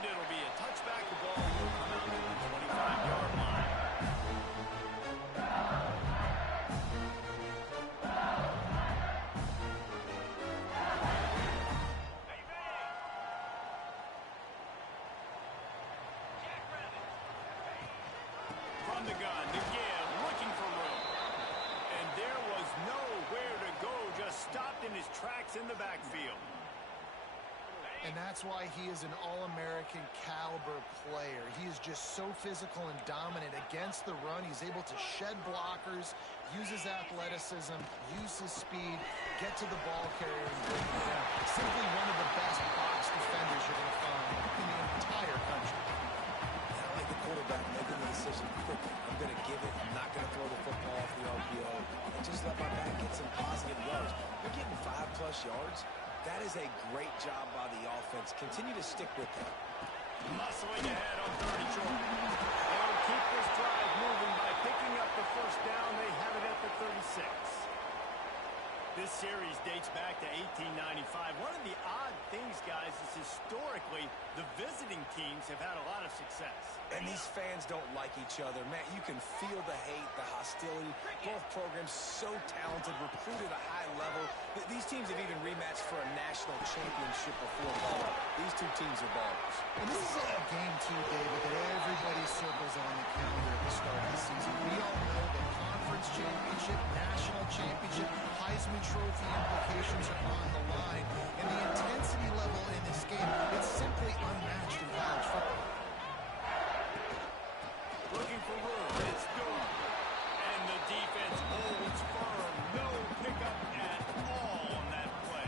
And it'll be a touchback. The ball will come out to the 25-yard line. From the gun, the give, looking for room. And there was nowhere to go, just stopped in his tracks in the backfield. And that's why he is an All-American caliber player. He is just so physical and dominant against the run. He's able to shed blockers, use his athleticism, use his speed, get to the ball carrier and bring him down. Simply one of the best box defenders you're going to find in the entire country. I like the quarterback making the decision quickly. I'm going to give it. I'm not going to throw the football off the RPO and just let my back get some positive yards. You're getting 5+ yards. That is a great job by the offense. Continue to stick with them. Muscling ahead on 30 short. They'll keep this drive moving by picking up the first down. They have it at the 36. This series dates back to 1895. One of the odd things, guys, is historically the visiting teams have had a lot of success. And these fans don't like each other. Man, you can feel the hate, the hostility. Both programs so talented, recruited at a high level. These teams have even rematched for a national championship before ball. These two teams are ballers. And this is a game, too, David, that everybody circles on the calendar at the start of the season. We all know that conference championship, national championship, Heisman Trophy implications are on the line. And the intensity level in this game, it's simply unmatched in college football. Looking for room. It's Durham. And the defense holds firm. No pickup at all on that play.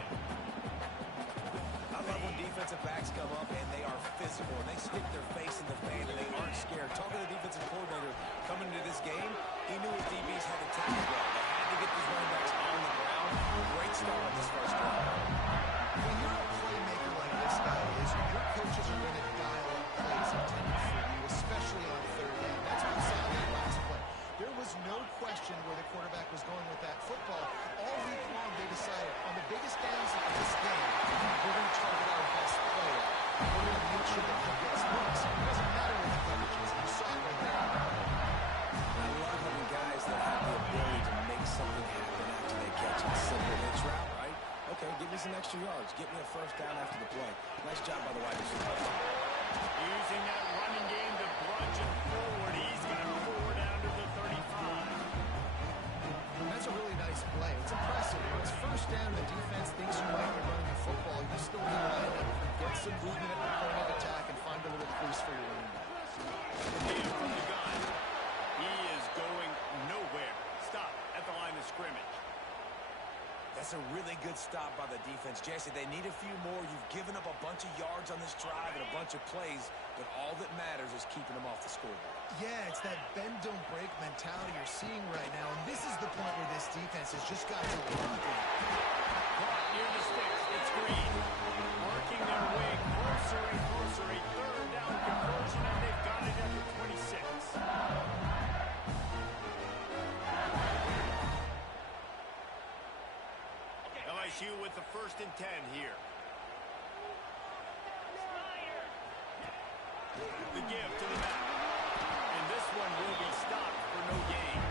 I love when defensive backs come up and they are physical and they stick their face in the fan and they aren't scared. Talking to the defensive coordinator coming into this game, he knew his DBs had to tackle well. They had to get these running backs on the ground. Great start on this first drive. When you're a playmaker like this guy is, your coaches are going to dial up plays intended for you, especially on third down. That's what we saw in that last play. There was no question where the quarterback was going with that football. All week long, they decided on the biggest downs of this game, we're going to target our best player. We're going to make sure that he gets looks. It doesn't matter what the coverage is. You saw it right there. I love having guys that have the ability to make something happen after they catch a simple hitch route, right? Okay, give me some extra yards. Get me a first down after the play. Nice job by the wide receiver. Using that running game to brunch it forward. He's got 4 down to the 35. That's a really nice play. It's impressive. When it's first down, the defense thinks you might be running the football. You still need to line up, get some movement at the point of attack, and find a little crease for your running back. Here from the gun. He is going nowhere. Stop at the line of scrimmage. That's a really good stop by the defense. Jesse, they need a few more. You've given up a bunch of yards on this drive and a bunch of plays, but all that matters is keeping them off the scoreboard. Yeah, it's that bend, don't break mentality you're seeing right now, and this is the point where this defense has just got to run. Caught near the sticks. It's Green. Working their way closer and closer. A third down conversion, and they've got it at the 26. LSU with the 1st and 10 here. The give to the back. And this one will be stopped for no gain.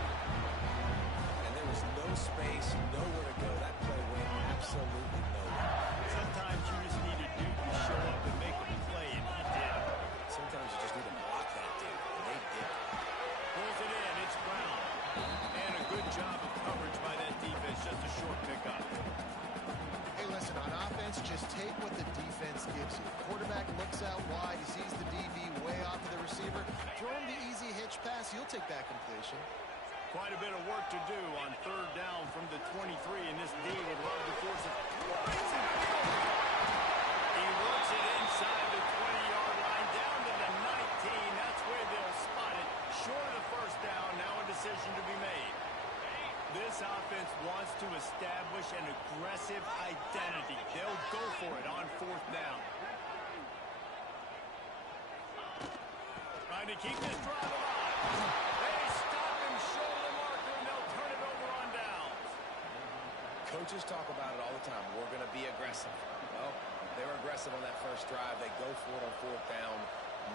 And there was no space, nowhere to go. That play went absolutely nowhere. Sometimes you just need a dude to show up and make a play, and he did. Sometimes you just need to block that dude, and they did. Pulls it in. It's Brown. And a good job of coverage by that defense. Just a short pickup. Hey, listen, on offense, just take what the defense gives you. Quarterback looks out wide. He sees the DB way off of the receiver. Throw him the easy hitch pass. You'll take that completion. Quite a bit of work to do on third down from the 23, and this D would love to force it. He works it inside the 20-yard line, down to the 19. That's where they'll spot it. Short of the first down, now a decision to be made. This offense wants to establish an aggressive identity. They'll go for it on 4th down. Trying to keep this drive alive. They stop him, show the marker, and they'll turn it over on downs. Coaches talk about it all the time. We're going to be aggressive. Well, They were aggressive on that first drive. They go for it on fourth down.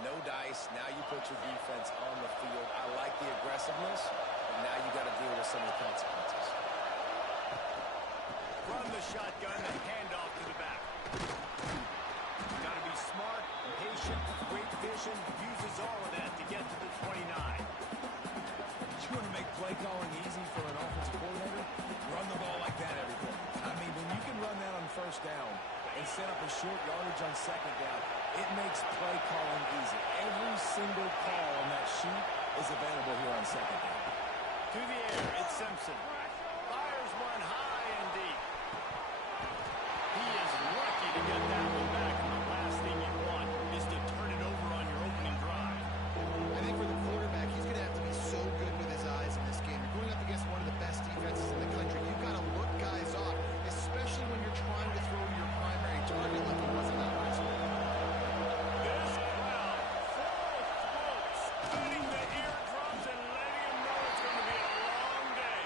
No dice. Now you put your defense on the field. I like the aggressiveness, but now you got to deal with some of the consequences. From the shotgun, the handoff to the back. Got to be smart, patient, great vision, uses all of that to get to the 29. You want to make play calling easy for an offensive coordinator? Run the ball like that every play. I mean, when you can run that on first down and set up a short yardage on second down, it makes play calling easy. Every single call on that sheet is available here on second down. To the air, it's Simpson. Fires one high and deep. He is lucky to get that one back, and the last thing you want is to turn it over on your opening drive. I think for the quarterback, he's going to have to be so good with his eyes in this game. You're going up against one of the best defenses in the country. You've got to look guys off, especially when you're trying to throw your primary target like it was in that last one. This crowd, full throats, cutting the eardrums and letting him know it's going to be a long day.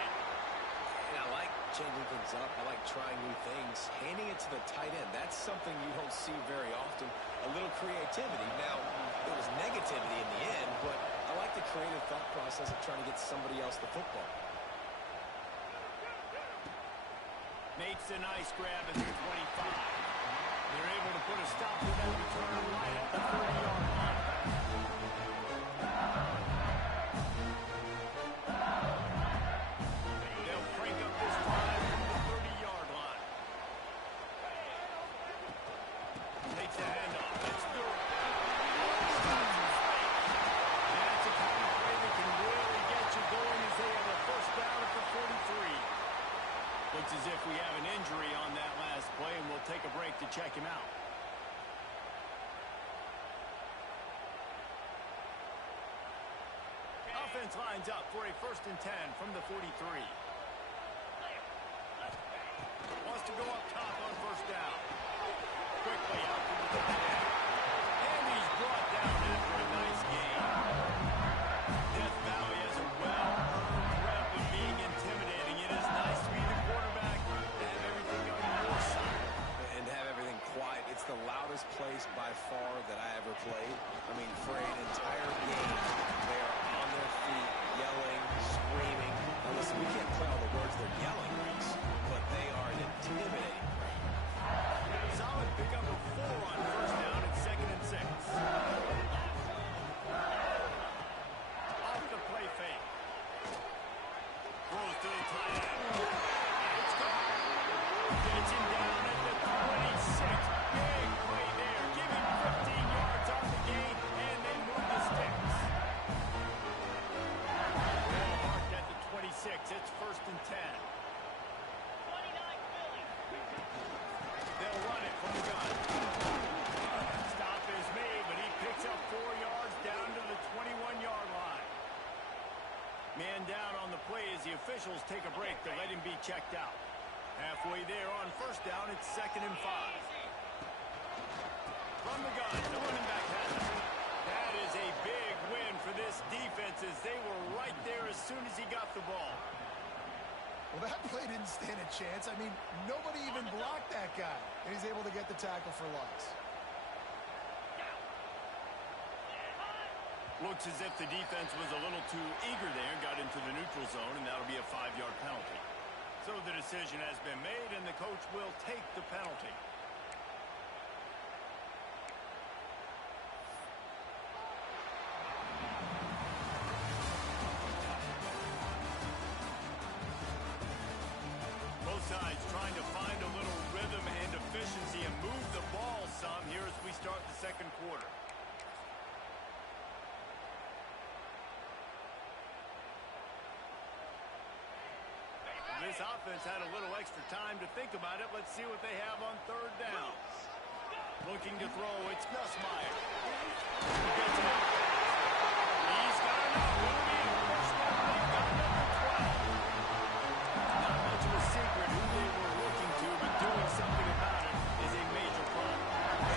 And I like changing things up. I like trying new things. Handing it to the tight end, that's something you don't see very often. A little creativity. Now, it was negativity in the end, but I like the creative thought process of trying to get somebody else the football. Makes a nice grab at the 25. They're able to put a stop to that return right at the 30-yard line. They'll crank up this drive from the 30-yard line. Takes the handoff. That's good. That's a kind of play that can really get you going as they have a first down at the 43. Looks as if we have an injury on that last play, and we'll take a break to check him out. Offense lines up for a 1st and 10 from the 43. Wants to go up top on first down. Quickly out to the tight end. And he's brought down after a nice gain. Death Valley has a well-earned rep of being intimidating. It is nice to be the quarterback, to have everything on your side. And have everything quiet. It's the loudest place by far that I ever played. I mean, for an entire game, they are on their feet, yelling, screaming. Now listen, we can't play all the words they're yelling, Reese, but they are an intimidating crowd. Solid pickup of 4 on first down at 2nd and 6. Off the play fake. Throws to the tight end. It's gone. Gets him down at the 26. Big play there. Give him 15 yards on the gain, and they move the sticks. Ball marked at the 26. It's 1st and 10. They'll run it from the gun. Stop is made, but he picks up 4 yards down to the 21-yard line. Man down on the play as the officials take a break to let him be checked out. Halfway there on first down, it's 2nd and 5. From the gun, the running back has it. That is a big win for this defense as they were right there as soon as he got the ball. Well, that play didn't stand a chance. I mean, nobody even blocked that guy, and he's able to get the tackle for loss. Looks as if the defense was a little too eager there, got into the neutral zone, and that'll be a 5-yard penalty. So the decision has been made, and the coach will take the penalty. Both sides trying to find a little rhythm and efficiency and move the ball some here as we start the 2nd quarter. This offense had a little extra time to think about it. Let's see what they have on 3rd down. Looking to throw, it's Nussmeier. Gets it out. He's got enough. It'll be a first down. They've got number 12. Not much of a secret who they were looking to, but doing something about it is a major problem.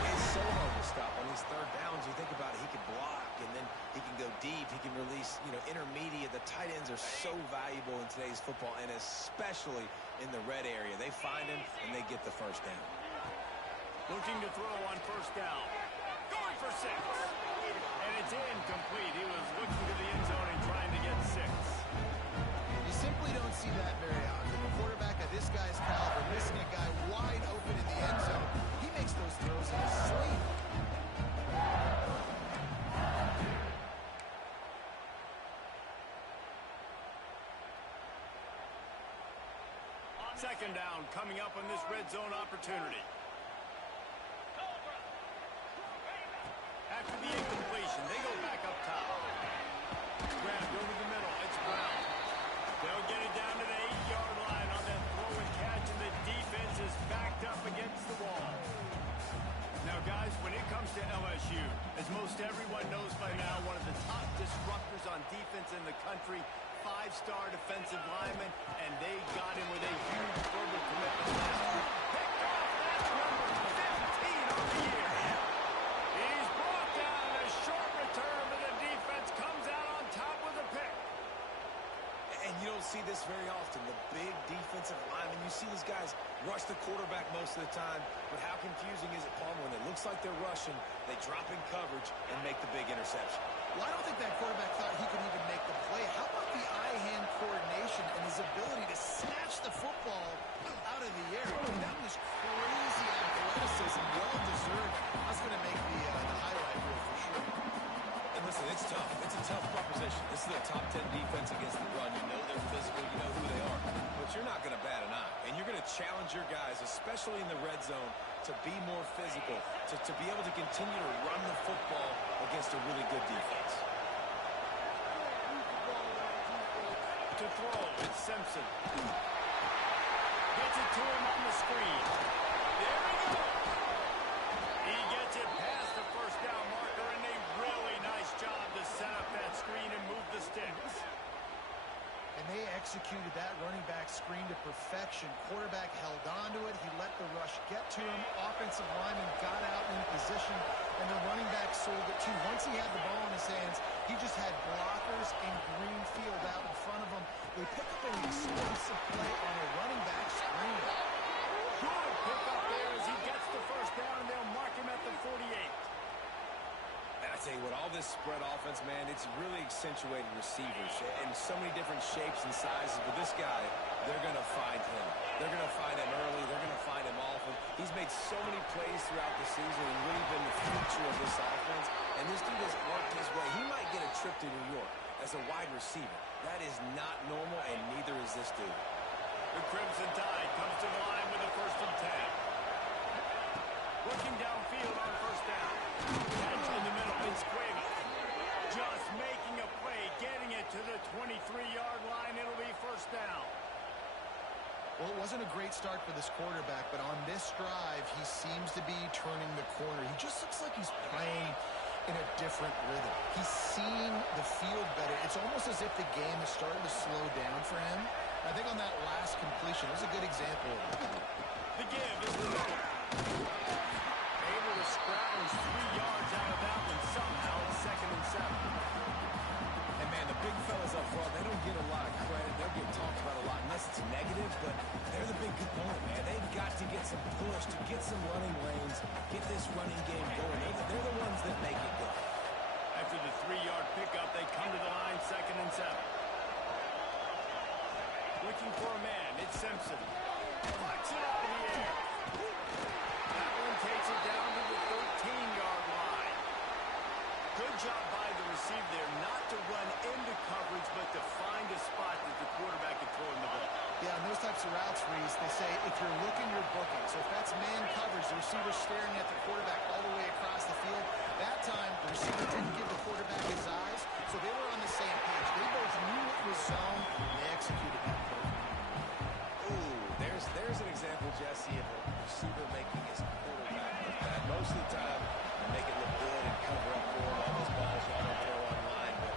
It's so hard to stop on these 3rd downs. You think about it, he can block, and then he can go deep. He can release, intermediate. The tight ends are so valuable in today's football, and especially in the red area. They find him, and they get the first down. Looking to throw on first down. Going for 6. And it's incomplete. He was looking to the end zone and trying to get 6. You simply don't see that very often. A quarterback of this guy's caliber missing a guy wide open in the end zone. He makes those throws in his sleep. Second down coming up on this red zone opportunity. After the incompletion, they go back up top. Grabbed over the middle. It's Brown. They'll get it down to the 8-yard line on that throw and catch, and the defense is backed up against the wall. Now, guys, when it comes to LSU, as most everyone knows by now, one of the top disruptors on defense in the country, 5-star defensive lineman, and they got him with a huge verbal commitment last week. Picked off, that's number 15 on the year. He's brought down in a short return, but the defense comes out on top with a pick. And you don't see this very often. The big defensive linemen, you see these guys rush the quarterback most of the time, but how confusing is it, Palmer, when it looks like they're rushing, they drop in coverage and make the big interception? Well, I don't think that quarterback thought he could even make the play. How about the eye-hand coordination and his ability to snatch the football out of the air? I mean, that was crazy athleticism, well-deserved. That's going to make the highlight reel for sure. And listen, it's tough. It's a tough proposition. This is a top 10 defense against the run. You know they're physical. You know who they are. But you're not going to bat an eye. And you're going to challenge your guys, especially in the red zone, to be more physical, to be able to continue to run the football against a really good defense. To throw, it's Simpson. Gets it to him on the screen. There he goes. He gets it past the first down marker, and a really nice job to set up that screen and move the sticks. And they executed that running back screen to perfection. Quarterback held on to it. He let the rush get to him. Offensive lineman got out in position, and the running back sold it too. Once he had the ball in his hands, he just had blockers and green field out in front of him. They pick up an explosive play on a running back screen. Good pick up there as he gets the first down, and they'll mark him at the 48. And I tell you what, all this spread offense, man, it's really accentuated receivers in so many different shapes and sizes. But this guy, they're going to find him. They're going to find him early. They're going to find him often. He's made so many plays throughout the season and really been the feature of this offense. And this dude has worked his way. He might get a trip to New York as a wide receiver. That is not normal, and neither is this dude. The Crimson Tide comes to the line with a 1st and 10. Looking downfield on first down. Catch in the middle, it's Cueva. Just making a play, getting it to the 23-yard line. It'll be first down. Well, it wasn't a great start for this quarterback, but on this drive, he seems to be turning the corner. He just looks like he's playing in a different rhythm. He's seeing the field better. It's almost as if the game is starting to slow down for him. I think on that last completion, it was a good example of it. The give is the middle. Able to scrounge 3 yards out of that one somehow. It's 2nd and 7. And, man, the big fellas up front, they don't get a lot of credit. They'll get talked about a lot unless it's negative, but they're the big component, man. They've got to get some push, to get some running lanes, get this running game going. They're the ones that make it go. After the 3-yard pickup, they come to the line, 2nd and 7. Looking for a man, it's Simpson. Flex it out of the air. That one takes it down to the 13-yard line. Good job by the receiver there, not to run into coverage, but to find a spot that the quarterback can throw in the ball. Yeah, in those types of routes, Reese, they say if you're looking, you're booking. So if that's man coverage, the receiver's staring at the quarterback all the way across the field. That time, the receiver didn't give the quarterback his eyes, so they were on the same page. They both knew it was zone, and they executed that perfectly. Ooh, there's an example, Jesse, of a receiver making his quarterback look bad. Most of the time, they make it look good and cover up for him. All those balls are on there online, but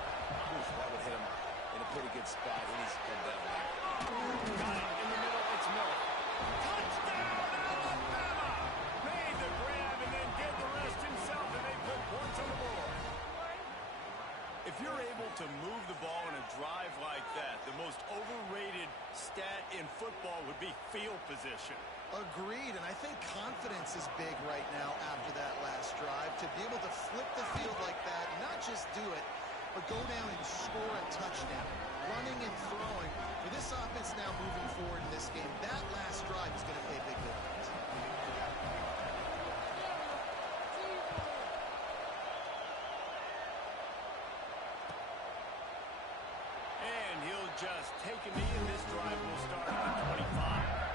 that would hit him in a pretty good spot. He needs to come down there. Got it in the middle, it's Miller. Touchdown, Alabama! Made the grab and then did the rest himself, and they put points on the board. If you're able to move the ball in a drive like that, the most overrated stat in football would be field position. Agreed, and I think confidence is big right now after that last drive. To be able to flip the field like that, not just do it, but go down and score a touchdown. Running and throwing. For this offense now moving forward in this game, that last drive is going to pay big dividends. And he'll just take a knee, and this drive will start at the 25.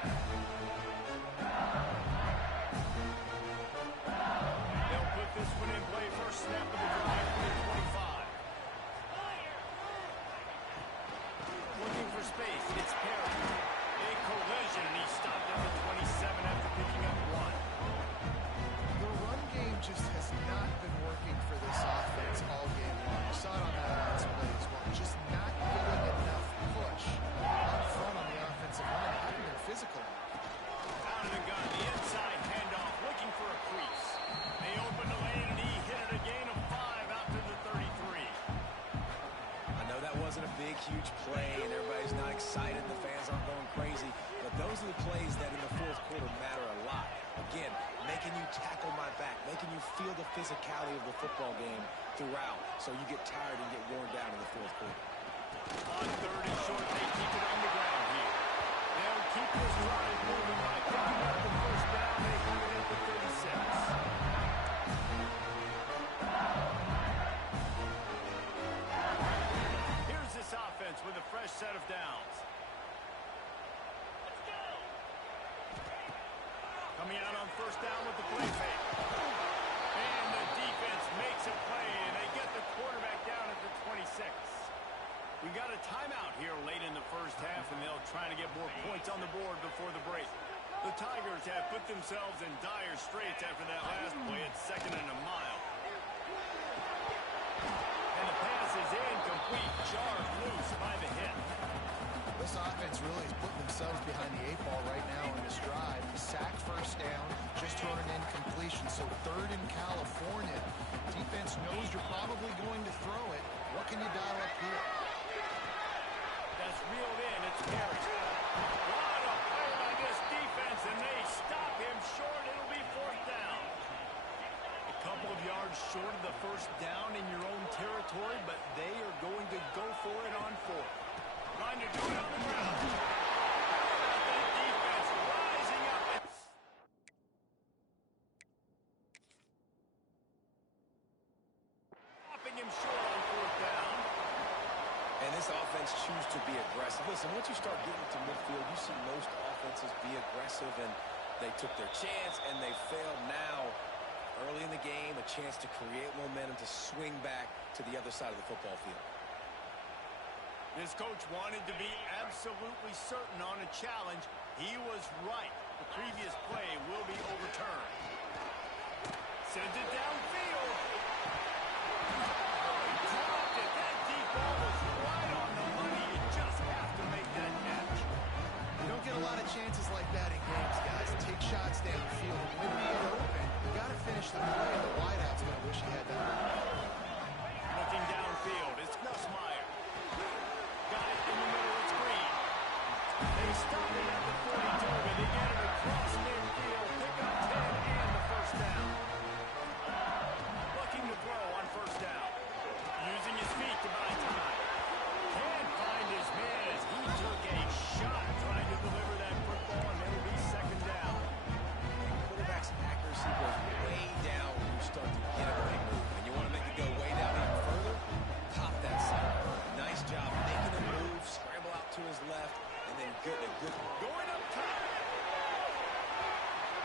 They'll put this one in play. First snap of the drive from the 25. Looking for space. It's Perry. Big collision, and he stopped at the 27 after picking up one. The run game just has not been working for this offense all game long. You saw it on that last play as well. Just not getting enough push up front on the offensive line. They haven't been physical. Out of the gun, the inside handoff, looking for a crease. They opened the lane, and he hit it a gain of 5 out to the 33. I know that wasn't a big, huge play, and everybody's not excited. The fans aren't going crazy. But those are the plays that in the fourth quarter matter a lot. Again, making you tackle my back, making you feel the physicality of the football game throughout, so you get tired and get worn down in the fourth quarter. On 3rd and short, they keep it on the ground here. They'll keep this drive moving by picking up the first down. They have it at the 36. Here's this offense with a fresh set of downs. Coming out on first down with the play fake. And the defense makes a play, and they get the quarterback down at the 26. We got a timeout here late in the first half, and they'll try to get more points on the board before the break. The Tigers have put themselves in dire straits after that last play at 2nd and a mile. And the pass is incomplete, jarred loose by the hit. This offense really is putting themselves behind the 8 ball right now in this drive. Sack first down, just thrown an incompletion. So 3rd in California. Defense knows you're probably going to throw it. What can you dial up here? That's reeled in. It's Perry. What a play by this defense, and they stop him short. It'll be 4th down. A couple of yards short of the first down in your own territory, but they are going to go for it on 4th. Trying to do it on the ground. The defense rising up. Stopping him short on 4th down. And this offense chooses to be aggressive. Listen, once you start getting to midfield, you see most offenses be aggressive, and they took their chance, and they failed now. Early in the game, a chance to create momentum to swing back to the other side of the football field. This coach wanted to be absolutely certain on a challenge. He was right. The previous play will be overturned. Sends it downfield. Dropped it. That deep ball was right on the money. You just have to make that catch. You don't get a lot of chances like that in games, guys. Take shots downfield. And when you get open, you got to finish the play. The wideout's going to wish he had that. Looking downfield. It's Nussmeier. Got it in the middle. It's Green. They stop it at the 42, and they get it across midfield. Pick up 10 and the first down. Looking to throw on first down. Using his feet to buy time. Can't find his man as he took a shot trying to deliver that football, and it'll be 2nd down. Quarterback's accuracy goes way down when you start to get a big move. And you want to make it go way down even further? Pop that side. Nice job making a move, scramble out to his left, and then good. Going up top.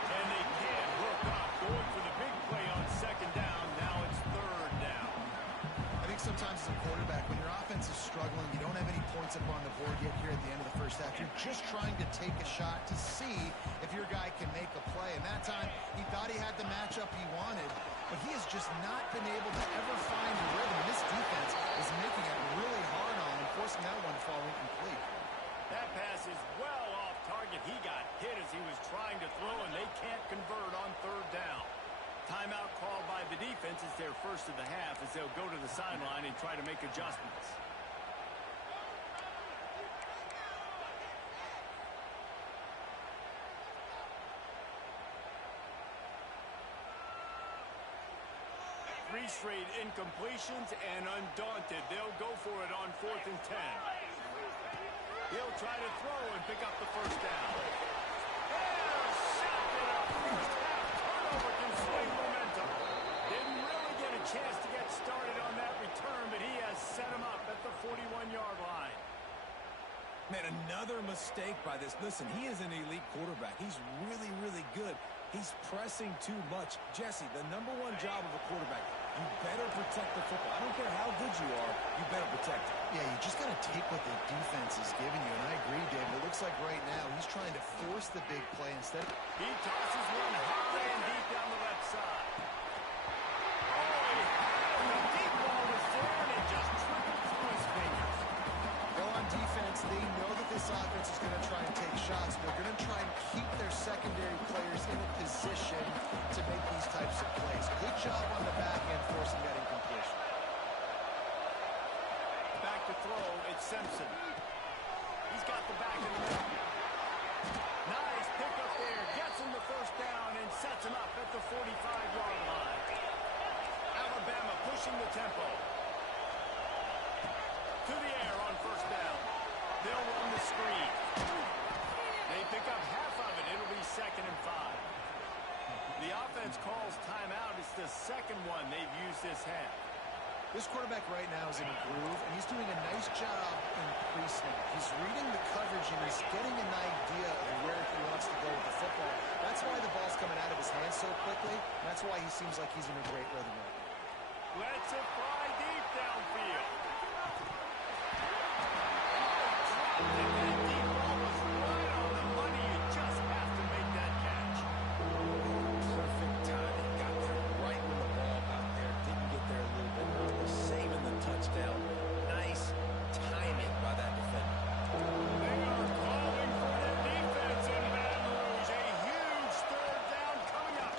And they can't hook up. Going for the big play on 2nd down. Now it's 3rd down. I think sometimes as a quarterback, when your offense is struggling, you don't have any points up on the board yet here at the end of the first half. You're just trying to take a shot to see if your guy can make a play. And that time, he thought he had the matchup he wanted, but he has just not been able to ever find the rhythm. This defense is making it really hard on him, forcing that one to fall incomplete. That pass is well off target. He got hit as he was trying to throw, and they can't convert on 3rd down. Timeout called by the defense is their first of the half as they'll go to the sideline and try to make adjustments. 3 straight incompletions, and undaunted, they'll go for it on 4th and 10. He'll try to throw and pick up the first down. And a shot that a first half turnover can swing momentum. Didn't really get a chance to get started on that return, but he has set him up at the 41-yard line. Man, another mistake by this. Listen, he is an elite quarterback. He's really, really good. He's pressing too much. Jesse, the #1 job of a quarterback, you better protect the football. I don't care how good you are, you better protect it. Yeah, you just got to take what the defense is giving you, and I agree, David. It looks like right now he's trying to force the big play instead of... He tosses one high and deep down the left side. Oh, he had him. The deep ball was there, and it just trickled through his fingers. Well, on defense, they know that this offense is going to try and take shots. They're going to try and keep their secondary players in a position to make these types of plays. Good job on the back end forcing that incompletion. Back to throw, it's Simpson. He's got the back in the middle. Nice pickup there, gets him the first down and sets him up at the 45-yard line. Alabama pushing the tempo. To the air on first down. They'll run the screen. They pick up half of it. It'll be 2nd and 5. The offense calls timeout. It's the second one they've used this half. This quarterback right now is in a groove, and he's doing a nice job in pre-snap. He's reading the coverage, and he's getting an idea of where he wants to go with the football. That's why the ball's coming out of his hands so quickly. That's why he seems like he's in a great rhythm right now. Lets it fly deep downfield. That deep ball was right on the money. You just have to make that catch. Perfect timing. Got there right when the ball got there. Didn't get there a little bit early. Saving the touchdown. Nice timing by that defender. They are calling for the defense in Baton Rouge. A huge 3rd down coming up.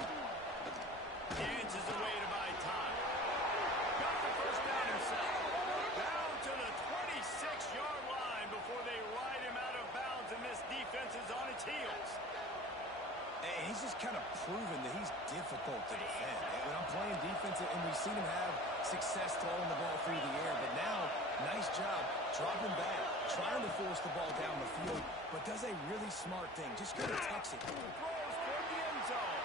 Dances away to buy time. Got the first down himself. Down to the 26-yard line before they ride him out of bounds, and this defense is on its heels. And he's just kind of proven that he's difficult to defend. When I'm playing defense, and we've seen him have success throwing the ball through the air, but now, nice job dropping back, trying to force the ball down the field, but does a really smart thing. Just kind of tucks it. Throws toward the end zone.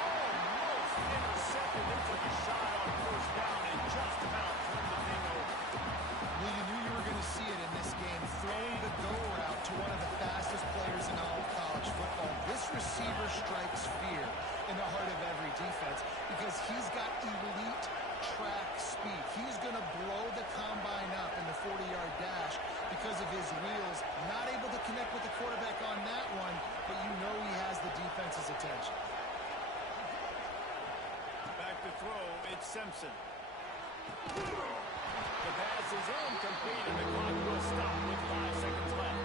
Almost intercepted. They took a shot on first down and just about turned the thing over. Well, you knew you were going to see it in this game, throwing the go route to one of the fastest players in all of college football. This receiver strikes fear in the heart of every defense because he's got elite track speed. He's going to blow the combine up in the 40-yard dash because of his wheels. Not able to connect with the quarterback on that one, but you know he has the defense's attention. Back to throw, it's Simpson. The pass is incomplete, and the clock will stop with 5 seconds left.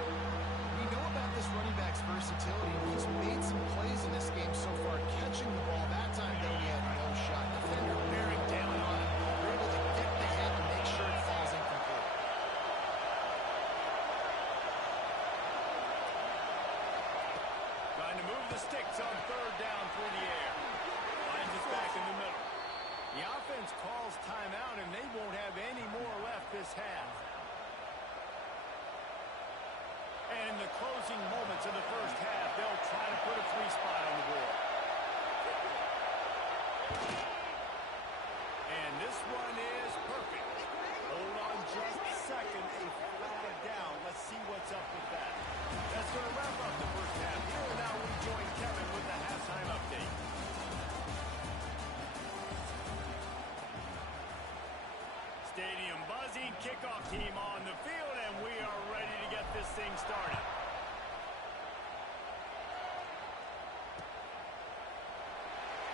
We know about this running back's versatility. He's made some plays in this game so far, catching the ball. That time, though, he had no shot. Defender bearing down on him. They're able to get the hit and make sure it falls incomplete. Trying to move the sticks on 3rd down through the air. Finds us back in the middle. The offense calls timeout, and they won't have any more left this half. And in the closing moments of the first half, they'll try to put a 3 spot on the board. And this one is perfect. Hold on just a second. A flag down. Let's see what's up with that. That's going to wrap up the first half. Here and now we join Kevin with the halftime update. Stadium buzzing, kickoff team on the field, and we are ready to get this thing started.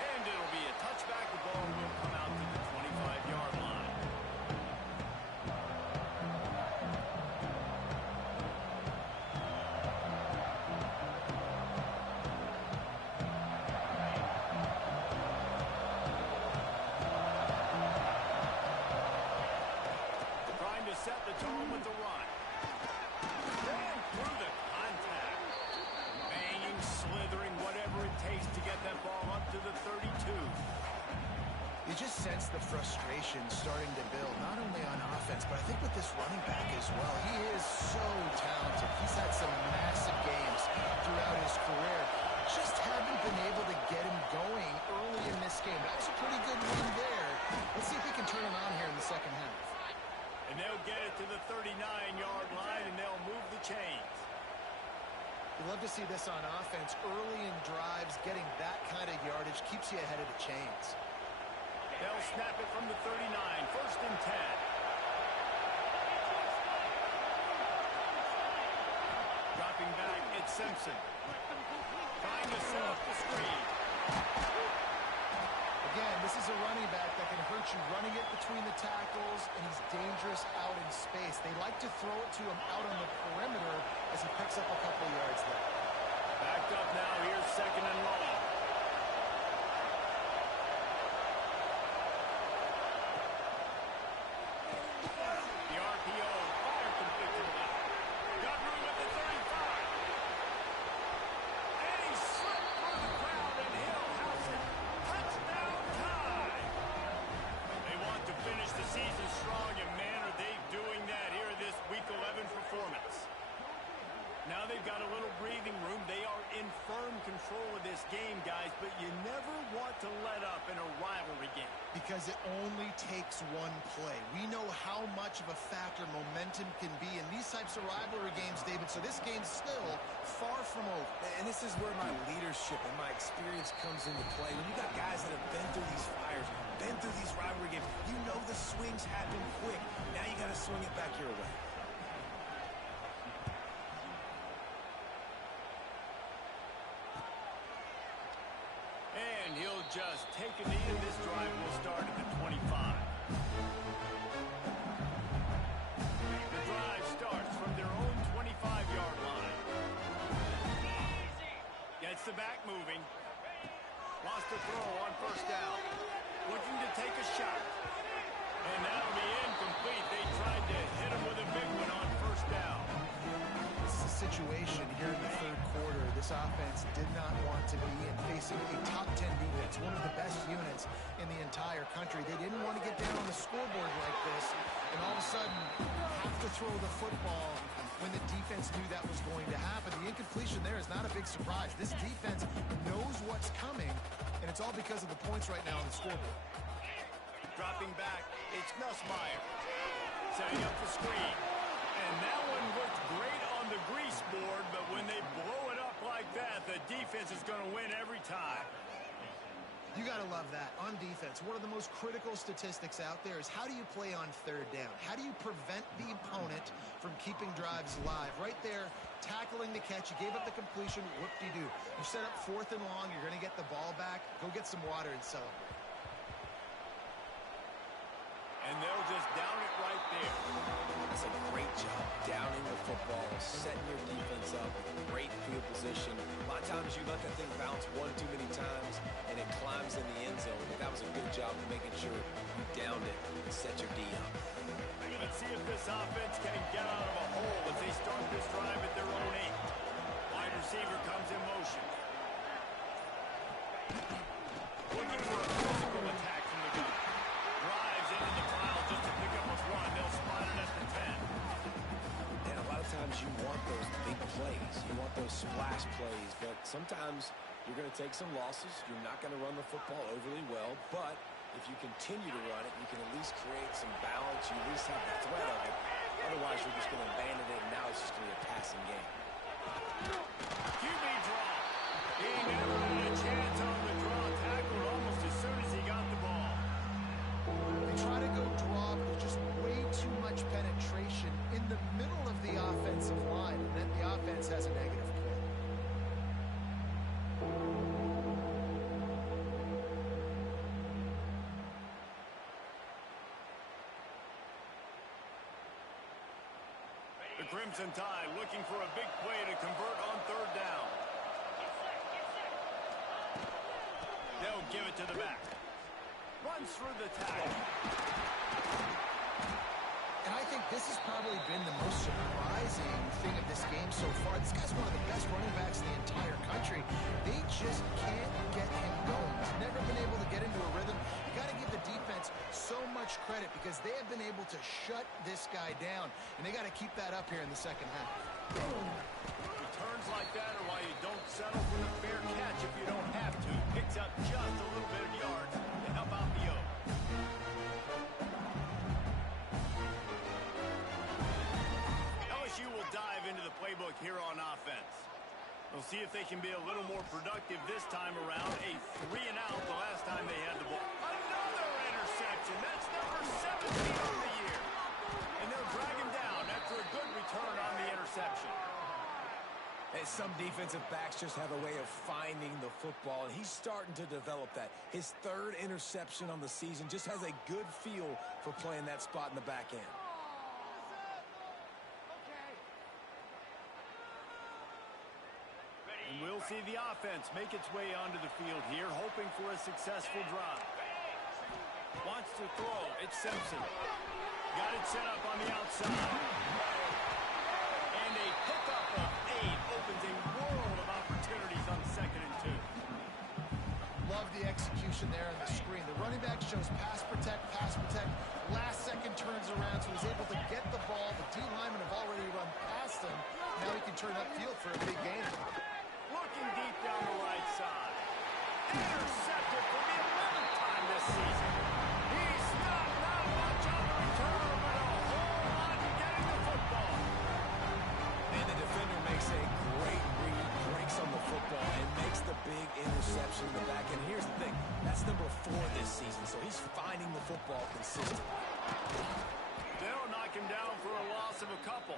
And it'll be a touchback. The ball will come out to the 25-yard line. Trying to set the tone with the run. Going through the contact. Banging, slithering, whatever it takes to get that ball up to the 32. You just sense the frustration starting to build, not only on offense, but I think with this running back as well. He is so talented. He's had some massive games throughout his career. Just haven't been able to get him going early in this game. That was a pretty good win there. Let's see if he can turn it on here in the second half. And they'll get it to the 39-yard line, and they'll move the chains. You love to see this on offense. Early in drives, getting that kind of yardage keeps you ahead of the chains. They'll snap it from the 39, 1st and 10. Dropping back, it's Simpson. Trying to set up the screen. Again, this is a running back that can hurt you running it between the tackles, and he's dangerous out in space. They like to throw it to him out on the perimeter as he picks up a couple of yards there. Backed up now, here's 2nd and long. The RPO, fire complete to the left. Got room at the 35. And he slipped through the crowd, and he'll house it. Touchdown time! They want to finish the season strong, and man, are they doing that here in this Week 11 performance. Now they've got a little breathing room. They are in firm control of this game, guys, but you never want to let up in a rivalry game. Because it only takes one play. We know how much of a factor momentum can be in these types of rivalry games, David, so this game's still far from over. And this is where my leadership and my experience comes into play. When you got guys that have been through these fires, been through these rivalry games, you know the swings happen quick. Now you got to swing it back your way. And he'll just take a knee, and this drive will start at the 25. The drive starts from their own 25-yard line. Gets the back moving. Lost a throw on 1st down. Looking to take a shot. And that'll be incomplete. They tried to hit him with a big one on 1st down. This is a situation here in the 3rd quarter this offense did not want to be in, facing a top 10 defense, one of the best units in the entire country. They didn't want to get down on the scoreboard like this and all of a sudden have to throw the football when the defense knew that was going to happen. The incompletion there is not a big surprise. This defense knows what's coming, and it's all because of the points right now on the scoreboard. Dropping back, it's Nussmeier. Setting up the screen. And that one looked great on the grease board, but when they blow it up like that, the defense is going to win every time. You got to love that on defense. One of the most critical statistics out there is how do you play on 3rd down? How do you prevent the opponent from keeping drives alive? Right there, tackling the catch. You gave up the completion. Whoop-de-doo. You set up 4th and long. You're going to get the ball back. Go get some water and celebrate. And they'll just down it right there. That's a great job downing the football, setting your defense up, great field position. A lot of times you let that thing bounce one too many times and it climbs in the end zone. But that was a good job of making sure you downed it and set your D up. Let's see if this offense can get out of a hole as they start this drive at their own 8. Wide receiver comes in motion. Looking for a physical attack from the gun. Drives into the pile just to pick up a run. They'll spot it at the 10. And a lot of times you want those big plays. You want those splash plays. But sometimes you're going to take some losses. You're not going to run the football overly well. But if you continue to run it, you can at least create some balance. You at least have the threat of it. Otherwise, you're just going to abandon it, and now it's just going to be a passing game. QB draw. He never had a chance on the draw. Tackled almost as soon as he got the ball. They try to go draw, but there's just way too much penetration in the middle of the offensive line, and then the offense has a negative play. The Crimson Tide looking for a big play to convert on 3rd down. They'll give it to the back. Runs through the tackle. And I think this has probably been the most surprising thing of this game so far. This guy's one of the best running backs in the entire country. They just can't get him going. He's never been able to get into a rhythm. You got to give the credit because they have been able to shut this guy down, and they got to keep that up here in the second half. Returns like that are why you don't settle for the fair catch if you don't have to. Picks up just a little bit of yards to help out the Oaks. LSU will dive into the playbook here on offense. We'll see if they can be a little more productive this time around. A 3-and-out the last time they had the ball. Another interception. That's number 17 on the year. And they'll drag him down after a good return on the interception. And some defensive backs just have a way of finding the football, and he's starting to develop that. His third interception on the season, just has a good feel for playing that spot in the back end. And we'll see the offense make its way onto the field here, hoping for a successful drive. Wants to throw. It's Simpson. Got it set up on the outside. And a pickup of 8 opens a world of opportunities on 2nd and 2. Love the execution there on the screen. The running back shows pass protect, pass protect. Last second turns around, so he's able to get the ball. The D linemen have already run past him. Now he can turn upfield for a big gain. Looking deep down the right side. Intercepted for the 11th time this season. He's not much on the return, but a whole lot in getting the football. And the defender makes a great read, breaks on the football, and makes the big interception in the back end. Here's the thing. That's number 4 this season, so he's finding the football consistently. They'll knock him down for a loss of a couple.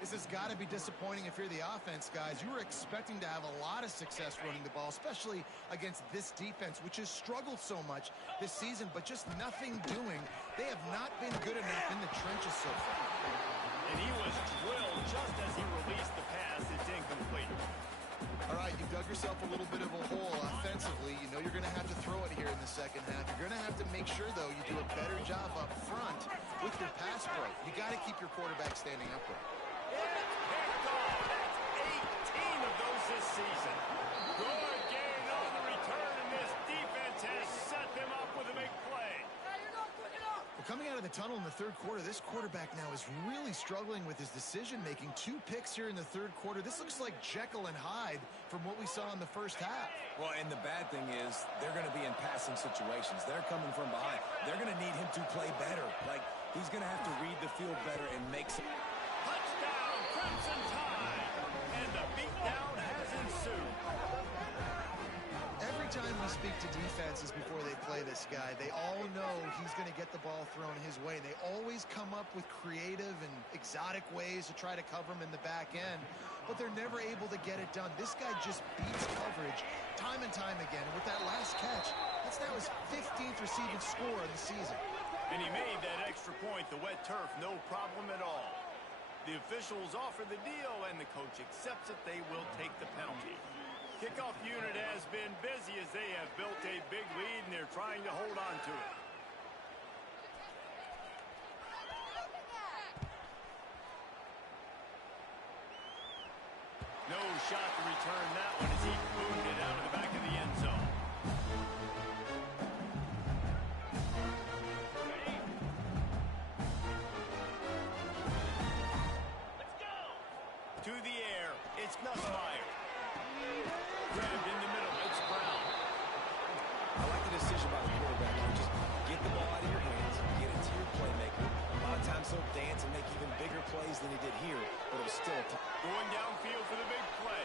This has got to be disappointing if you're the offense, guys. You were expecting to have a lot of success running the ball, especially against this defense, which has struggled so much this season, but just nothing doing. They have not been good enough in the trenches so far. And he was drilled just as he released the pass. It's incomplete. All right, you dug yourself a little bit of a hole offensively. You know you're going to have to throw it here in the second half. You're going to have to make sure, though, you do a better job up front with your pass pro. You got to keep your quarterback standing upright. It's picked off. That's 18 of those this season. Good gain on the return, and this defense has set them up with a big play. Well, coming out of the tunnel in the third quarter, this quarterback now is really struggling with his decision-making. 2 picks here in the third quarter. This looks like Jekyll and Hyde from what we saw in the first half. Well, and the bad thing is they're going to be in passing situations. They're coming from behind. They're going to need him to play better. Like, he's going to have to read the field better and make some... Touchdown, Crimson Tide. And the beatdown has ensued. Every time we speak to defenses before they play this guy, they all know he's going to get the ball thrown his way. They always come up with creative and exotic ways to try to cover him in the back end, but they're never able to get it done. This guy just beats coverage time and time again. And with that last catch, that's now his 15th receiving score of the season. And he made that extra point, the wet turf, no problem at all. The officials offer the deal, and the coach accepts it. They will take the penalty. Kickoff unit has been busy as they have built a big lead, and they're trying to hold on to it. No shot to return that one as he boomed it out of the back of the end zone. To the air, it's Nussmeier. Grabbed in the middle, it's Brown. I like the decision by the quarterback. You just get the ball out of your hands, get it to your playmaker. A lot of times he'll dance and make even bigger plays than he did here, but it was still a Going downfield for the big play.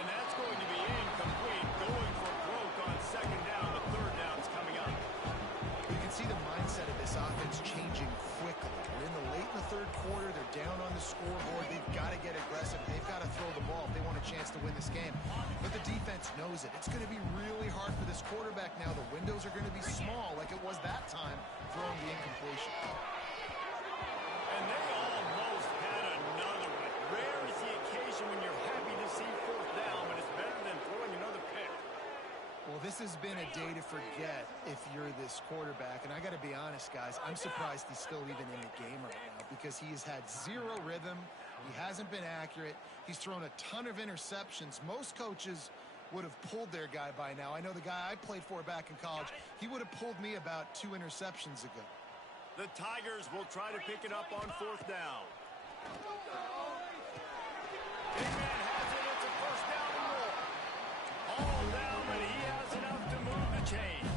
And that's going to be incomplete. Going for broke on 2nd down. The 3rd down's coming up. You can see the mindset of this offense changing quickly. We're in the late in the third quarter. They're down on the scoreboard. They've got to get aggressive. They've got to throw the ball if they want a chance to win this game. But the defense knows it. It's going to be really hard for this quarterback now. The windows are going to be small like it was that time throwing the incompletion. And they almost had another one. Rare is the occasion when you're happy to see 4th down, but it's better than throwing another pick. Well, this has been a day to forget if you're this quarterback. And I got to be honest, guys, I'm surprised he's still even in the game right now because he has had 0 rhythm. He hasn't been accurate. He's thrown a ton of interceptions. Most coaches would have pulled their guy by now. I know the guy I played for back in college, he would have pulled me about 2 interceptions ago. The Tigers will try to pick it up on 4th down. Big man has it. It's a first down and more. All down, but he has enough to move the chains.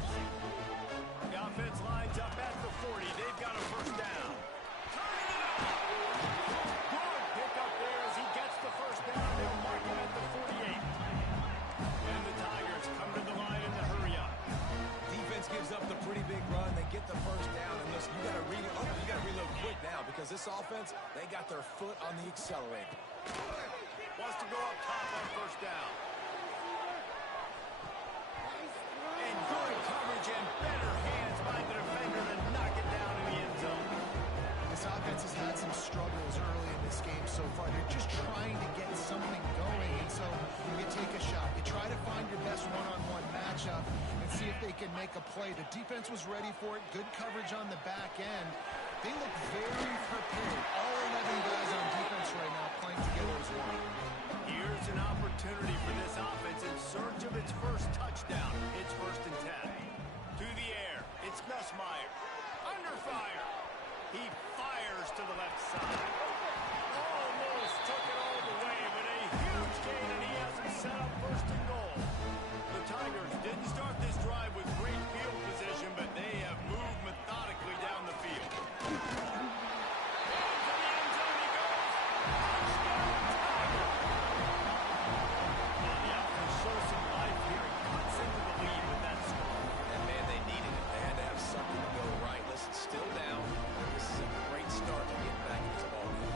The offense lines up at the 40. They've got a first down. Good pick up there as he gets the first down. They'll mark him at the 48. And the Tigers come to the line in the hurry up. Defense gives up the pretty big run. They get the first down. And listen, you got to reload quick now because this offense, they got their foot on the accelerator. Wants to go up top on first down. And good coverage and better hands by the defender to knock it down in the end zone. This offense has had some struggles early in this game so far. They're just trying to get something going. And so you take a shot. You try to find your best one-on-one matchup and see if they can make a play. The defense was ready for it. Good coverage on the back end. They look very prepared. All 11 guys on defense right now playing together as one. Here's an opportunity for this offense in search of its first touchdown. It's 1st and 10. To the air. It's Nussmeier. Under fire. He fires to the left side. Almost took it all the way, but a huge gain, and he has him set up 1st and goal. The Tigers didn't start this drive with great field position, but they have moved methodically down the field. Into the end zone he goes. Touchdown, Tigers! And the offense shows some life here and cuts into the lead with that score. And, man, they needed it. They had to have something to go right. Listen, still down. This is a great start to get back in this ballgame.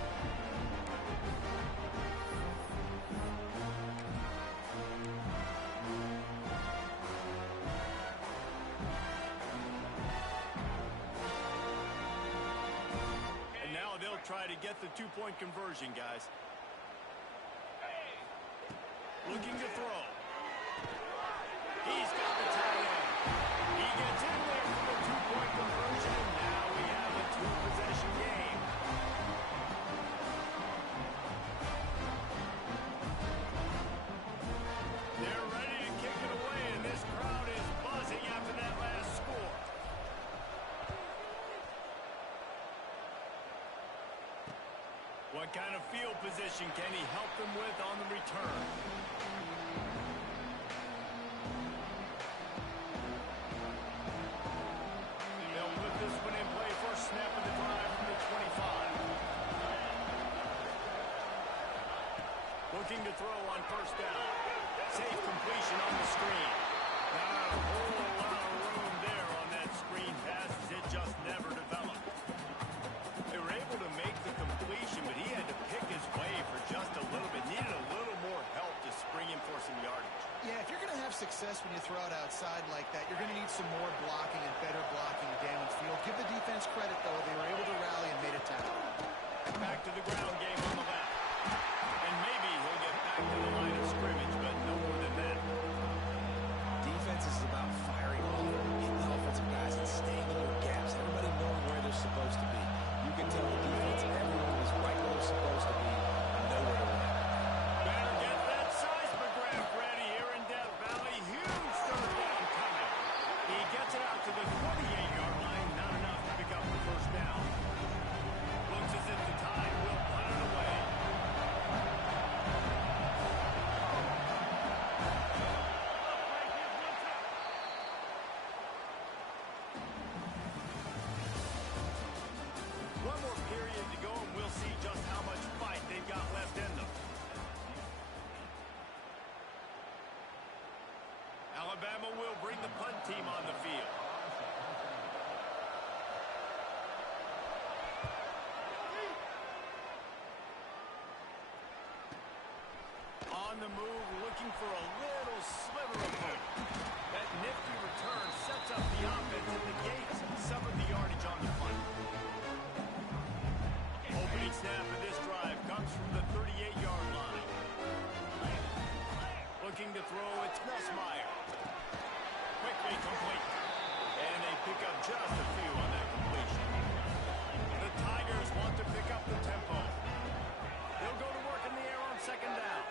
And now they'll try to get the 2-point conversion, guys. Looking to throw. He's got the tight end. He gets in there for the 2-point conversion, and now we have a 2-possession game. They're ready to kick it away, and this crowd is buzzing after that last score. What kind of field position can he help them with on the return? They'll put this one in play. First snap of the drive from the 25. Looking to throw on first down. Safe completion on the screen. Not a whole lot of room there on that screen pass as it just never developed. They were able to make the completion, but he had to pick his way for just a little bit. Needed a little more help to spring him for some yardage. Yeah, if you're going to have success when you throw it outside like that, you're going to need some more blocking and better blocking downfield. Give the defense credit, though. They were able to rally and made a tackle. Back to the ground game on the left. And maybe he'll get back to the line of scrimmage, but no more than that. Defense is about firing off, getting the offensive guys and staying in their gaps. Everybody knowing where they're supposed to be. You can tell the defense, everyone is right where they're supposed to be, nowhere to run. Better get that seismograph ready here in Death Valley. Huge third down coming. He gets it out to the 28-yard line. Not enough to pick up the first down. Looks as if the Tide will punt it away. One more period to go, and we'll see just how much fight they've got left in them. Alabama will bring the punt team on the field. On the move, looking for a little sliver of hope. That nifty return sets up the offense and negates some of the yardage on the punt. Opening snap of this drive comes from the 38-yard line. Looking to throw, it's Nussmeier. Quickly complete. And they pick up just a few on that completion. The Tigers want to pick up the tempo. They'll go to work in the air on second down.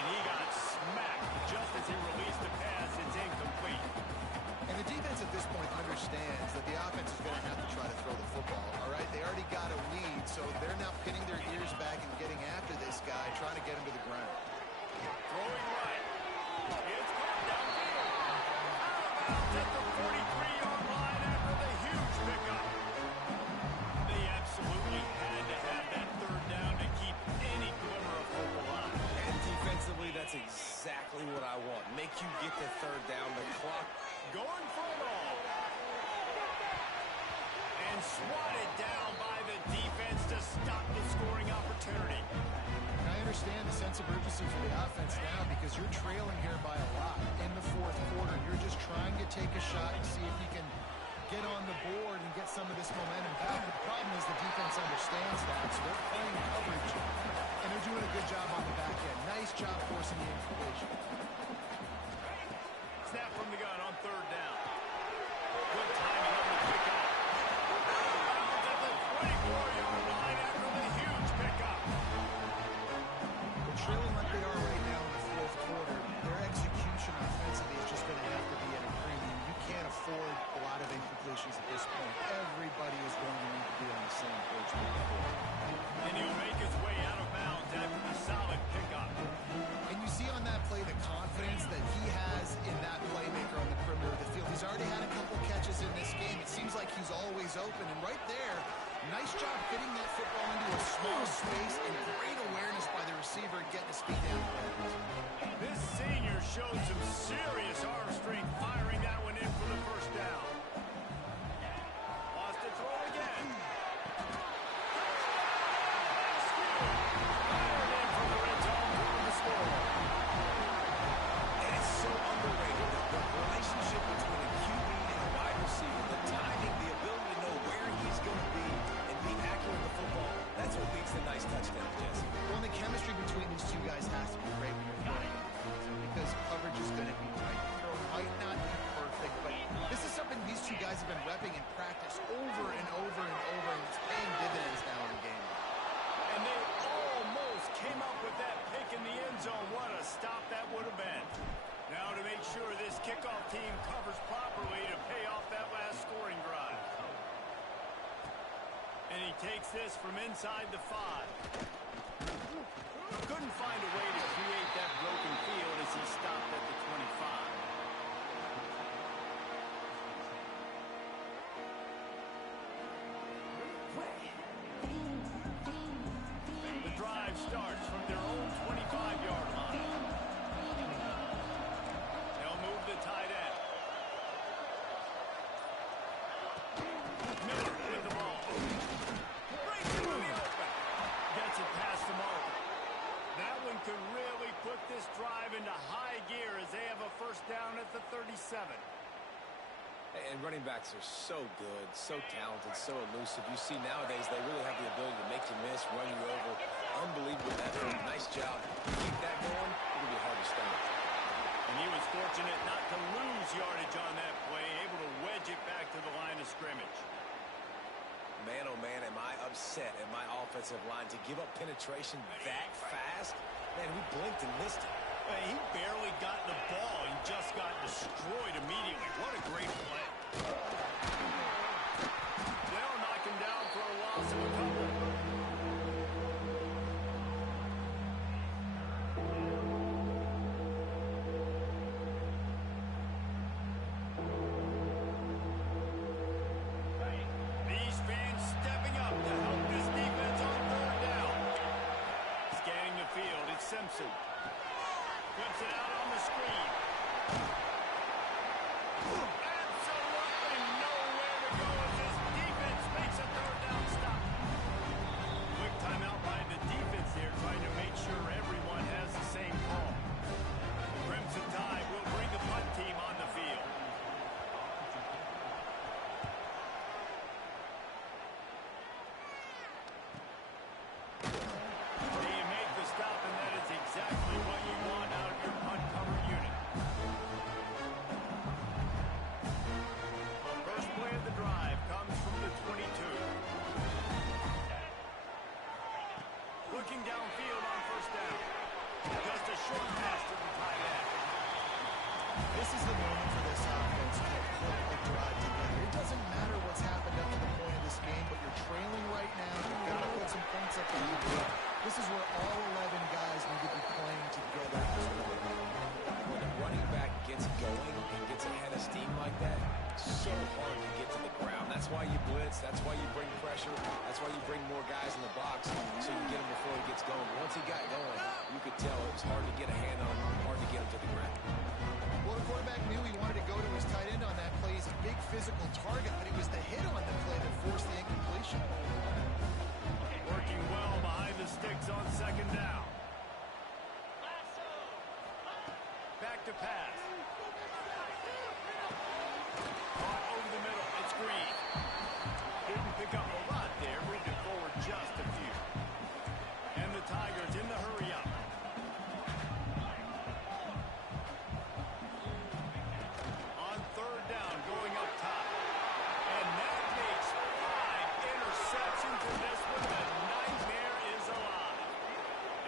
And he got smacked just as he released the pass. It's incomplete. And the defense at this point understands that the offense is going to have to try to throw the football, all right? They already got a lead, so they're now pinning their ears back and getting after this guy, trying to get him to the ground. Throwing right. It's caught downfield. Out of bounds at the 43-yard line after the huge pickup. They absolutely had to have that third down to keep any glimmer of hope alive. And defensively, that's exactly what I want. Make you get the third down. The clock going for it all. And swatted down by the defense to stop the scoring opportunity. I understand the sense of urgency for the offense now because you're trailing here by a lot in the fourth quarter. You're just trying to take a shot and see if you can get on the board and get some of this momentum back. The problem is the defense understands that, so they're playing coverage, and they're doing a good job on the back end. Nice job forcing the incompletion. Snap from the gun on third down. Good timing on the kickoff. Out of bounds at the 24-yard line after the huge pickup. They're trailing like they are right now in the fourth quarter. Their execution offensively is just going to have to be at a premium. You can't afford a lot of incompletions at this point. Everybody is going to need to be on the same page moving forward. And he'll make his way out of bounds after the solid pickup. And you see on that play the confidence that he has in that playmaker on the perimeter of the field. He's already had a couple catches in this game. It seems like he's always open. And right there, nice job fitting that football into a small space and great awareness by the receiver getting his feet down. This senior showed some serious arm strength firing that one in for the first down. Lost to throw again. Fired in from the red zone for the score. And it's so underrated. The relationship between a QB and a wide receiver, the timing, the ability to know where he's going to be and be accurate in the football, that's what leads to nice touchdowns, Jesse. Well, the chemistry between these two guys has to be great when you're playing because coverage is going to be tight. Throw might not be perfect, but this is something these two guys have been repping in practice over and over and over, and it's paying dividends now in the game. And they almost came up with that pick in the end zone. What a stop that would have been. Now to make sure this kickoff team covers properly to pay off that last scoring drive. And he takes this from inside the 5. Couldn't find a way to create that broken field as he stopped at the 25. The drive starts from their own 25-yard line. They'll move the tight end. Miller with the ball. Breaks it to the open. Gets it past the mark. That one could really put this drive into high gear as they have a first down at the 37. And running backs are so good, so talented, so elusive. You see nowadays they really have the ability to make you miss, run you over. Unbelievable effort. Nice job. Keep that going, it'll be hard to stop. And he was fortunate not to lose yardage on that play, able to wedge it back to the line of scrimmage. Man, oh man, am I upset at my offensive line to give up penetration that fast? Man, we blinked and missed it. He barely got the ball and just got destroyed immediately. What a great play. They'll knock him down for a loss of a couple. These fans stepping up to help this defense on third down. Scanning the field, it's Simpson. Flips it out on the screen. Absolutely nowhere to go as this defense makes a third down stop. Quick timeout by the defense there, trying to make sure everyone has the same call. Crimson Tide will bring the punt team on the field. You make the stop, and that is exactly what you want out of your punt cover unit. like that, so hard to get to the ground. That's why you blitz. That's why you bring pressure. That's why you bring more guys in the box so you get him before he gets going. Once he got going, you could tell it was hard to get a hand on him, hard to get him to the ground. Well, the quarterback knew he wanted to go to his tight end on that play. He's a big physical target, but it was the hit on the play that forced the incompletion. Working well behind the sticks on second down. Back to pass. Caught over the middle. It's Green. Didn't pick up a lot there. Moved it forward just a few. And the Tigers in the hurry up. On third down, going up top. And that makes 5 interceptions in this one. The nightmare is alive.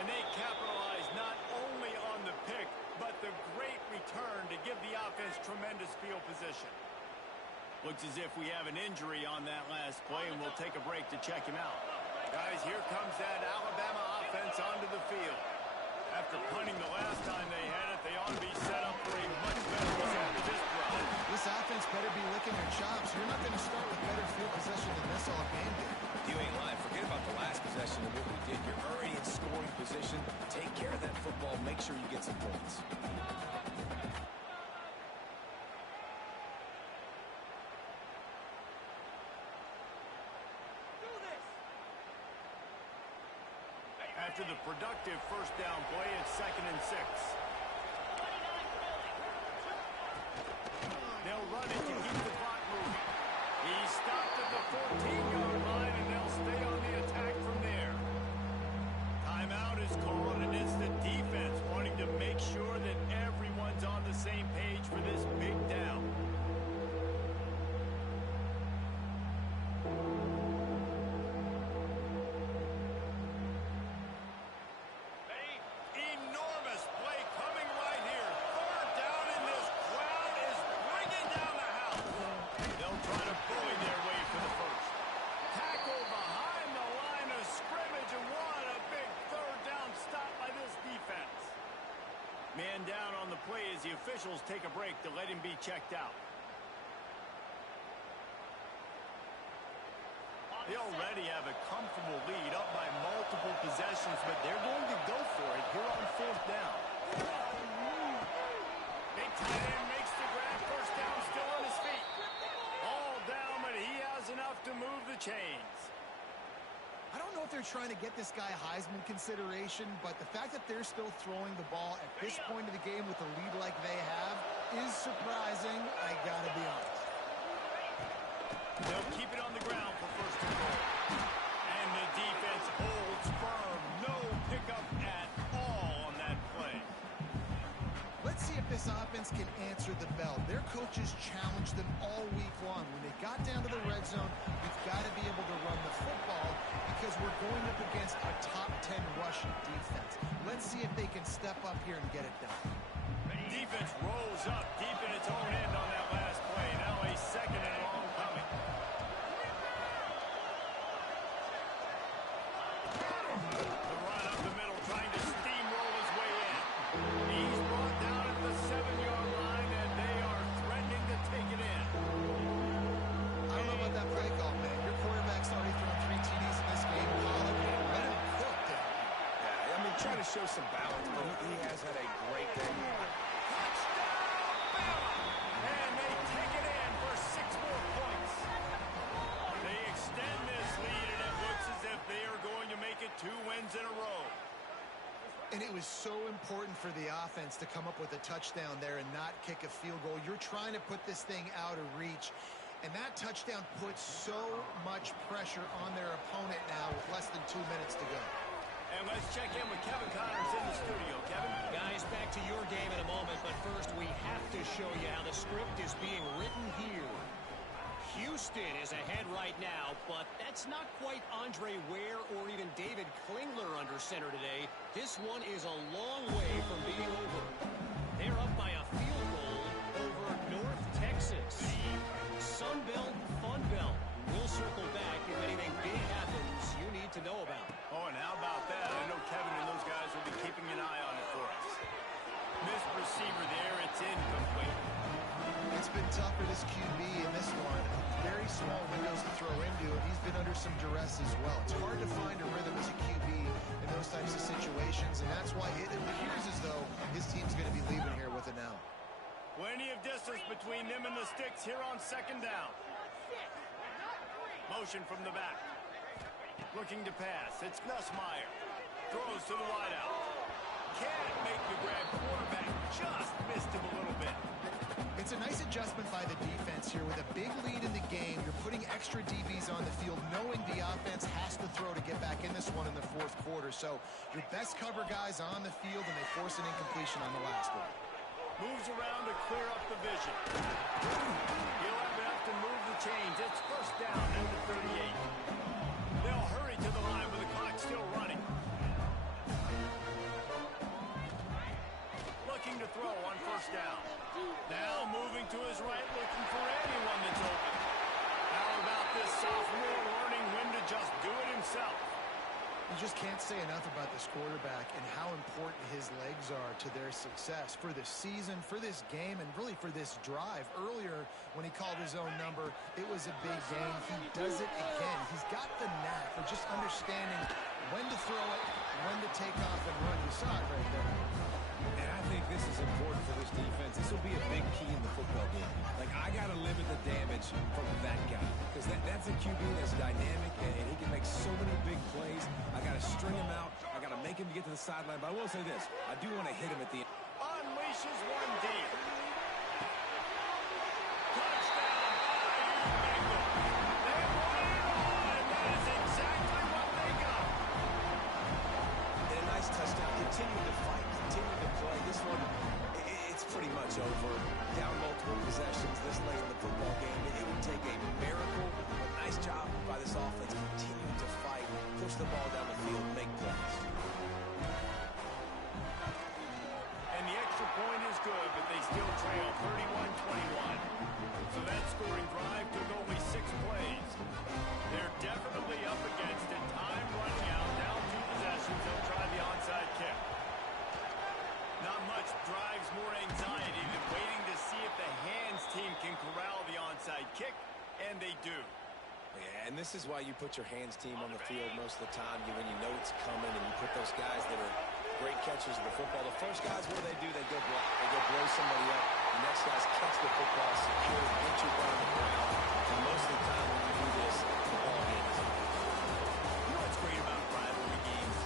And they capitalize not only on the pick, but the great return to give the offense tremendous field position. Looks as if we have an injury on that last play, and we'll take a break to check him out. Guys, here comes that Alabama offense onto the field. After punting the last time they had it, they ought to be set up for a much better result with this drive. This offense better be licking their chops. You're not going to start with better field possession than this all game did. You ain't lying. Forget about the last possession and what we did. You're already in scoring position. Take care of that football. Make sure you get some points. After the productive first down play, it's 2nd and 6. They'll run it to keep the clock moving. He stopped at the 14-yard line, and they'll stay on the attack from there. Timeout is called, and it's the defense wanting to make sure that everyone's on the same page for this big down. Enormous play coming right here. Third down, and this crowd is bringing down the house. They'll try to bully their way for the first. Tackle behind the line of scrimmage, and what a big third down stop by this defense. Man down on the play as the officials take a break to let him be checked out. They already have a comfortable lead up by multiple possessions, but they're going to go for it here on 4th down. Big tight end makes the grab. First down, still on his feet. All down, but he has enough to move the chains. I don't know if they're trying to get this guy Heisman consideration, but the fact that they're still throwing the ball at this point of the game with a lead like they have is surprising, I gotta be honest. They'll keep it on the ground for first and goal. And the defense holds firm. No pickup at all on that play. Let's see if this offense can answer the bell. Their coaches challenged them all week long. When they got down to the red zone, we've got to be able to run the football because we're going up against a top 10 rushing defense. Let's see if they can step up here and get it done. Defense rolls up deep in its own end on that last play. Now a 2nd and long coming. The run up the middle, trying to steamroll his way in. He's brought down at the 7-yard line, and they are threatening to take it in. I don't know about that play call, man. Your quarterback's already thrown 3 TDs in this game. Call it. Let him cook down. Yeah, I mean, try to show some balance, but he has had a great day. And they take it in for 6 more points. They extend this lead, and it looks as if they are going to make it 2 wins in a row. And it was so important for the offense to come up with a touchdown there and not kick a field goal. You're trying to put this thing out of reach. And that touchdown puts so much pressure on their opponent now with less than 2 minutes to go. And let's check in with Kevin Connors in the studio. Kevin? Guys, back to your game in a moment, but first we have to show you how the script is being written here. Houston is ahead right now, but that's not quite Andre Ware or even David Klingler under center today. This one is a long way from being over. They're up by a field goal over North Texas. Sun Belt, Fun Belt. We'll circle back if anything big happens you need to know about. Oh, and how about that? I know Kevin and those guys will be keeping an eye on it for us. Missed receiver there. It's incomplete. It's been tough for this QB in this one. Very small windows to throw into, and he's been under some duress as well. It's hard to find a rhythm as a QB in those types of situations, and that's why it appears as though his team's going to be leaving here with it now. Plenty of distance between them and the sticks here on second down. Motion from the back. Looking to pass. It's Nussmeier. Throws to the wideout. Can't make the grab. Quarterback just missed him a little bit. It's a nice adjustment by the defense here. With a big lead in the game, you're putting extra DBs on the field, knowing the offense has to throw to get back in this one in the fourth quarter. So your best cover guys on the field, and they force an incompletion on the last one. Moves around to clear up the vision. He'll have enough to move the chains. It's first down at the 38. They'll hurry to the line with the clock still running. Looking to throw on first down. Now moving to his right, looking for anyone that's open. How about this sophomore learning when to just do it himself? You just can't say enough about this quarterback and how important his legs are to their success for this season, for this game, and really for this drive. Earlier, when he called his own number, it was a big game. He does it again. He's got the knack for just understanding when to throw it, when to take off and run. You saw it right there. And I think this is important for this defense. This will be a big key in the football game. Like, I got to limit the damage from that guy, because that's a QB that's dynamic, and he can make so many big plays. I got to string him out. I got to make him get to the sideline. But I will say this. I do want to hit him at the end. Unleashes one deep. Touchdown, Bengals. They won it all, and that is exactly what they got. And a nice touchdown. Continue to fight. Continue to play. This one, it's pretty much over. Down multiple possessions this late in the football game. It would take a miracle. A nice job by this offense. Continue to fight. Push the ball down the field. Make plays. And the extra point is good, but they still trail 31-21. So that scoring drive took only 6 plays. They're definitely up against it. Time running out. Down 2 possessions. They'll try the onside kick. Not much drives more anxiety than waiting to see if the hands team can corral the onside kick, and they do. Yeah, and this is why you put your hands team on the field most of the time, when you know it's coming, and you put those guys that are great catchers of the football. The first guys, what do? They go block. They go blow somebody up. The next guys catch the football, secure, get you down the ground. And most of the time when you do this, the ball game is over. You know what's great about rivalry games?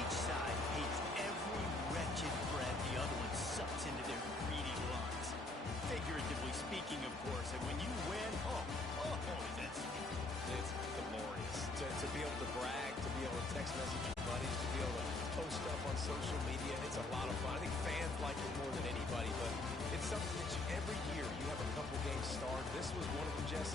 Each side hates every wretched breath the other one sucks into their greedy lungs. Figuratively speaking, of course. And when you win, it's glorious. To be able to brag, to be able to text message your buddies, to be able to post stuff on social media, it's a lot of fun. I think fans like it more than anybody, but it's something that every year you have a couple games start. This was one of them, Jesse.